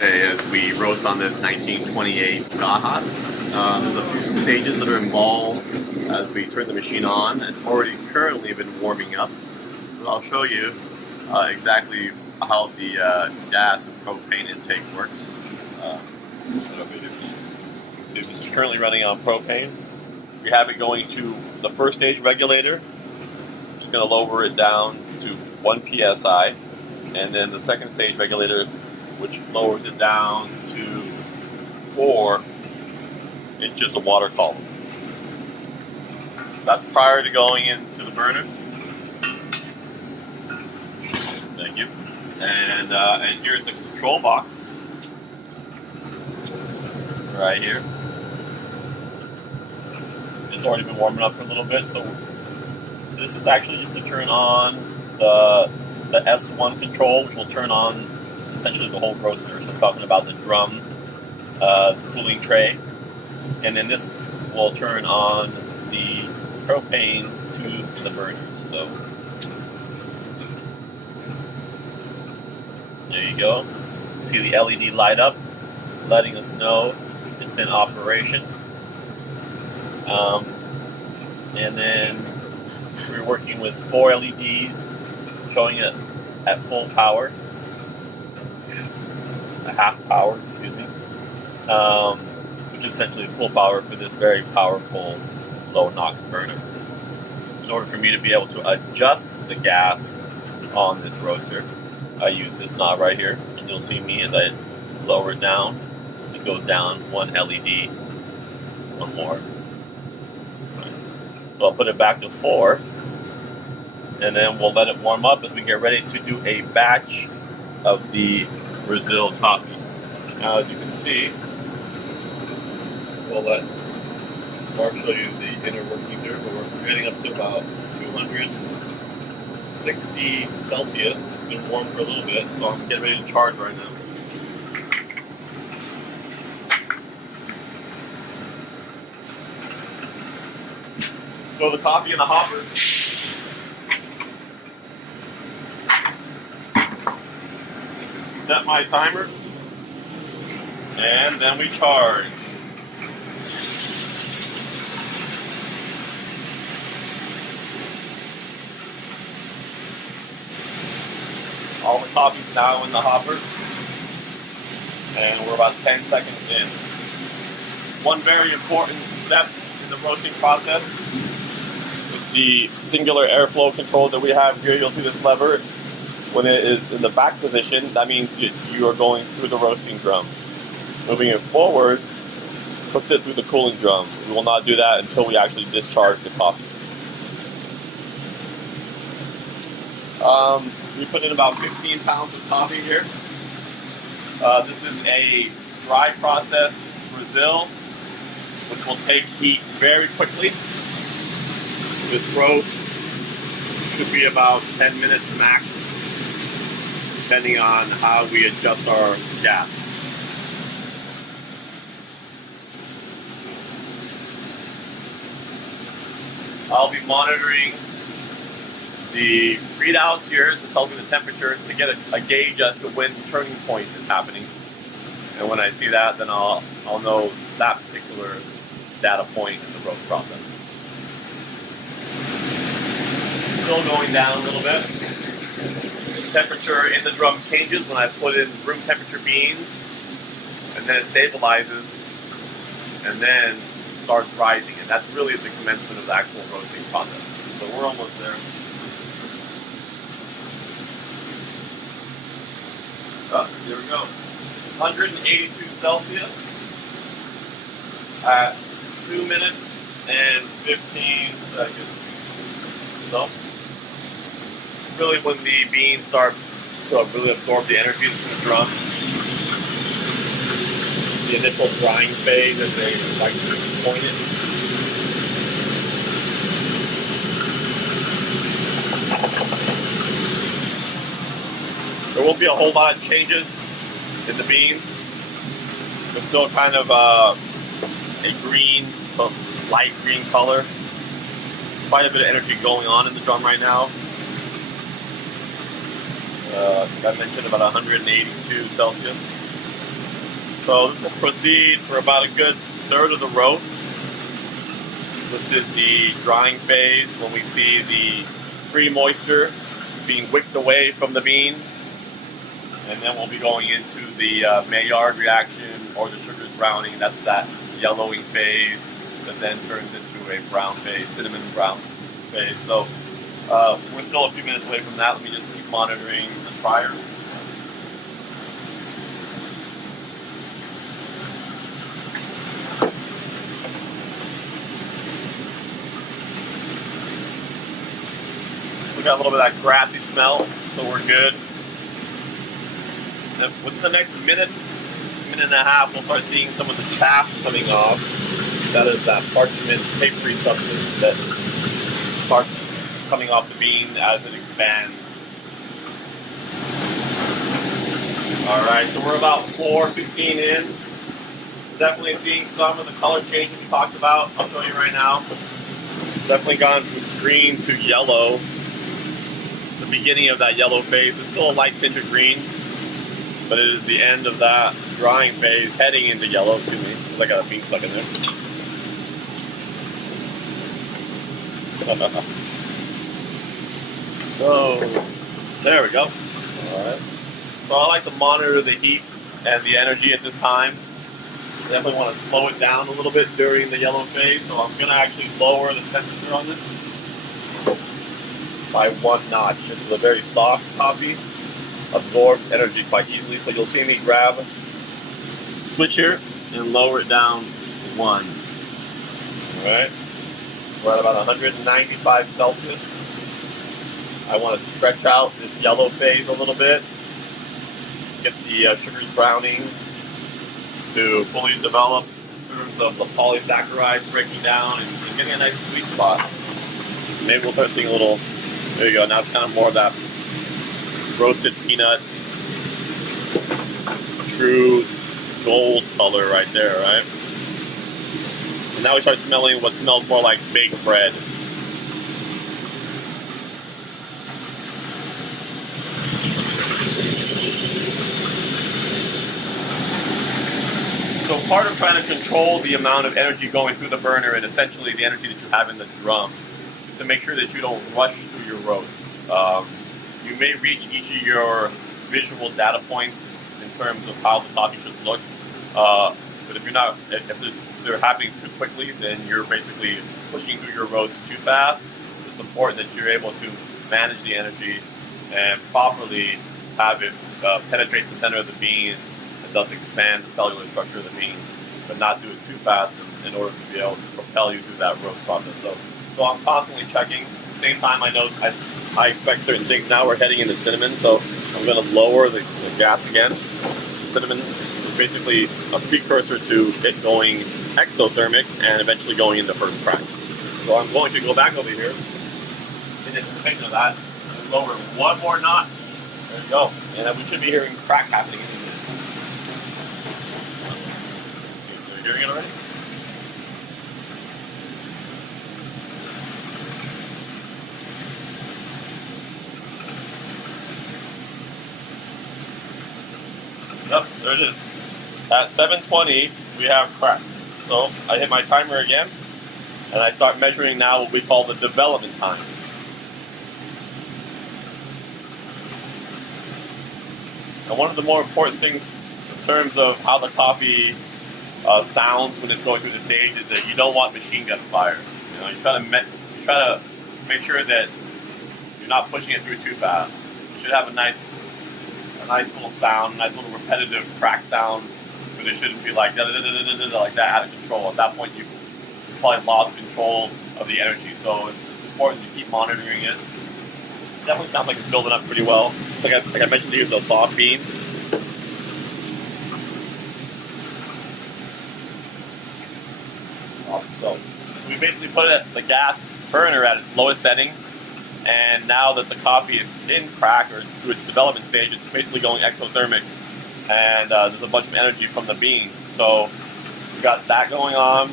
As we roast on this 1928 Gothot. There's a few stages that are involved as we turn the machine on. It's already currently been warming up, but I'll show you exactly how the gas and propane intake works. See, this is currently running on propane. We have it going to the first stage regulator. I'm just going to lower it down to 1 psi, and then the second stage regulator, which lowers it down to 4 inches of water column. That's prior to going into the burners. Thank you. And here's the control box right here. It's already been warming up for a little bit, so this is actually just to turn on the S1 control, which will turn on essentially the whole roaster. So I'm talking about the drum, cooling tray, and then this will turn on the propane to the burners. So there you go. See the LED light up, letting us know it's in operation. And then we're working with 4 LEDs showing it at full power. A half power, excuse me, which is essentially full power for this very powerful low NOx burner. In order for me to be able to adjust the gas on this roaster, I use this knob right here, and you'll see me as I lower it down, it goes down 1 LED, one more. So I'll put it back to 4, and then we'll let it warm up as we get ready to do a batch of the Brazil coffee. Now, as you can see, we'll let Mark show you the inner workings here, but we're getting up to about 260 Celsius. It's been warm for a little bit, so I'm getting ready to charge right now. Throw the coffee in the hopper. Set my timer, and then we charge. All the coffee's now in the hopper, and we're about 10 seconds in. One very important step in the roasting process with the singular airflow control that we have here. You'll see this lever. When it is in the back position, that means you are going through the roasting drum. Moving it forward puts it through the cooling drum. We will not do that until we actually discharge the coffee. We put in about 15 pounds of coffee here. This is a dry process Brazil, which will take heat very quickly. This roast should be about 10 minutes max, depending on how we adjust our gas. I'll be monitoring the readouts here to tell me the temperature to get a gauge as to when the turning point is happening. And when I see that, then I'll know that particular data point in the roast process. Still going down a little bit. Temperature in the drum changes when I put in room temperature beans, and then it stabilizes, and then starts rising, and that's really the commencement of the actual roasting process. So we're almost there. Oh, here we go. 182 Celsius at 2 minutes and 15 seconds. So really when the beans start to really absorb the energy from the drum. The initial drying phase, as they like to point it. There won't be a whole lot of changes in the beans. They're still kind of a green, so light green color. Quite a bit of energy going on in the drum right now. I think I mentioned about 182 Celsius. So this will proceed for about a good third of the roast. This is the drying phase when we see the free moisture being wicked away from the bean. And then we'll be going into the Maillard reaction or the sugar's browning. That's that yellowing phase that then turns into a brown phase, cinnamon brown phase. So we're still a few minutes away from that. Let me just keep monitoring the fryer. We got a little bit of that grassy smell, so we're good. And within the next minute and a half, we'll start seeing some of the chaff coming off. That is that parchment papery substance that starts coming off the bean as it expands. Alright, so we're about 4:15 in. Definitely seeing some of the color changes we talked about. I'll show you right now. Definitely gone from green to yellow. The beginning of that yellow phase is still a light tinge of green, but it is the end of that drying phase heading into yellow. Excuse me, because I got a bean stuck in there. So, there we go. Alright. So I like to monitor the heat and the energy at this time. Definitely want to slow it down a little bit during the yellow phase, so I'm going to actually lower the temperature on this by 1 notch. This is a very soft coffee, absorbs energy quite easily, so you'll see me grab switch here and lower it down 1. Alright, we're at about 195 Celsius. I want to stretch out this yellow phase a little bit, get the sugars browning to fully develop in terms of the polysaccharides breaking down and getting a nice sweet spot. Maybe we'll start seeing a little, there you go, now it's kind of more of that roasted peanut, true gold color right there, right? And now we start smelling what smells more like baked bread. So part of trying to control the amount of energy going through the burner and essentially the energy that you have in the drum is to make sure that you don't rush through your roast. You may reach each of your visual data points in terms of how the coffee should look, but if they're happening too quickly, then you're basically pushing through your roast too fast. It's important that you're able to manage the energy and properly have it penetrate the center of the bean and thus expand the cellular structure of the bean, but not do it too fast in order to be able to propel you through that roast process. So I'm constantly checking. At the same time, I know I expect certain things. Now we're heading into cinnamon, so I'm going to lower the gas again. The cinnamon is basically a precursor to it going exothermic and eventually going into first crack. So I'm going to go back over here in anticipation of that and lower 1 more knot. There you go. And then we should be hearing crack happening. So you're hearing it already? Yep, there it is. At 7:20, we have crack. So I hit my timer again, and I start measuring now what we call the development time. And one of the more important things in terms of how the coffee sounds when it's going through the stage is that you don't want machine gun fire. You know, you try to make sure that you're not pushing it through too fast. You should have a nice little sound, nice little repetitive crack sound, but it shouldn't be like like that, out of control. At that point, you've probably lost control of the energy. So it's important to keep monitoring it. It definitely sounds like it's building up pretty well. It's like I mentioned to you, it's a soft bean. Awesome. So we basically put the gas burner at its lowest setting. And now that the coffee is in crack or through its development stage, it's basically going exothermic, and there's a bunch of energy from the bean. So we got that going on,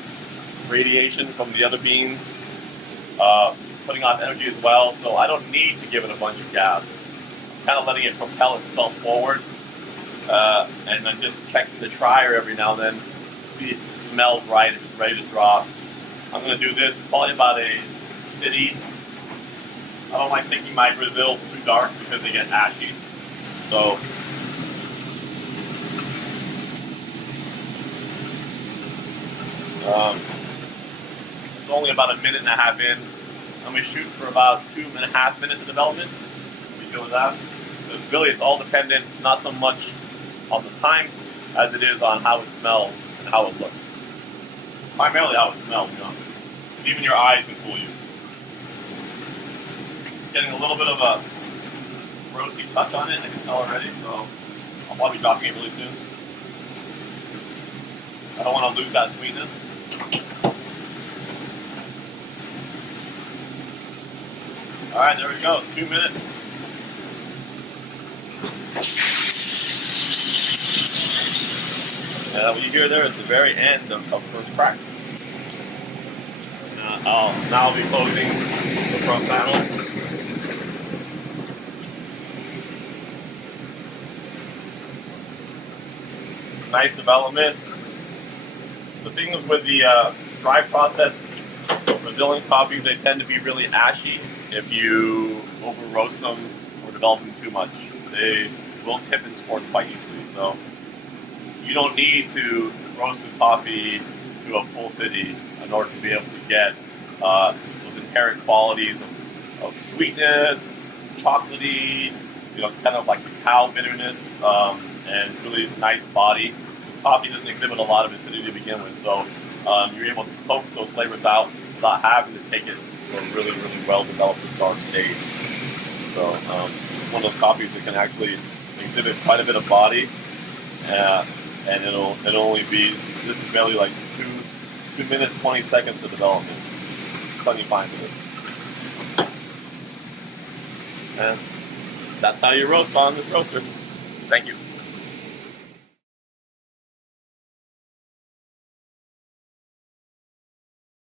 radiation from the other beans, putting off energy as well. So I don't need to give it a bunch of gas. I'm kind of letting it propel itself forward And I'm just checking the dryer every now and then to see if it smells right, if it's ready to drop. I'm going to do this probably about a city. I don't like making my Brazils too dark because they get ashy. So it's only about a minute and a half in. I'm going to shoot for about 2.5 minutes of development. We do that. Because really it's all dependent, not so much on the time as it is on how it smells and how it looks. Primarily how it smells, you know. But even your eyes can fool you. Getting a little bit of a roasty touch on it, I can tell already, so I'll probably be dropping it really soon. I don't want to lose that sweetness. Alright, there we go, 2 minutes. And what you hear there is the very end of first crack. Now I'll be closing the front panel. Nice development. The thing with the dry process Brazilian coffees, they tend to be really ashy if you over roast them or develop them too much. They will tip and sport quite easily. So you don't need to roast this coffee to a full city in order to be able to get those inherent qualities of sweetness, chocolatey, you know, kind of like cacao bitterness, and really nice body. This coffee doesn't exhibit a lot of acidity to begin with, so you're able to coax those flavors out without having to take it to a really, really well-developed dark stage. So it's one of those coffees that can actually exhibit quite a bit of body, and it'll only be, this is barely like 2 minutes, 20 seconds of development. Plenty fine for this. And that's how you roast on this roaster. Thank you.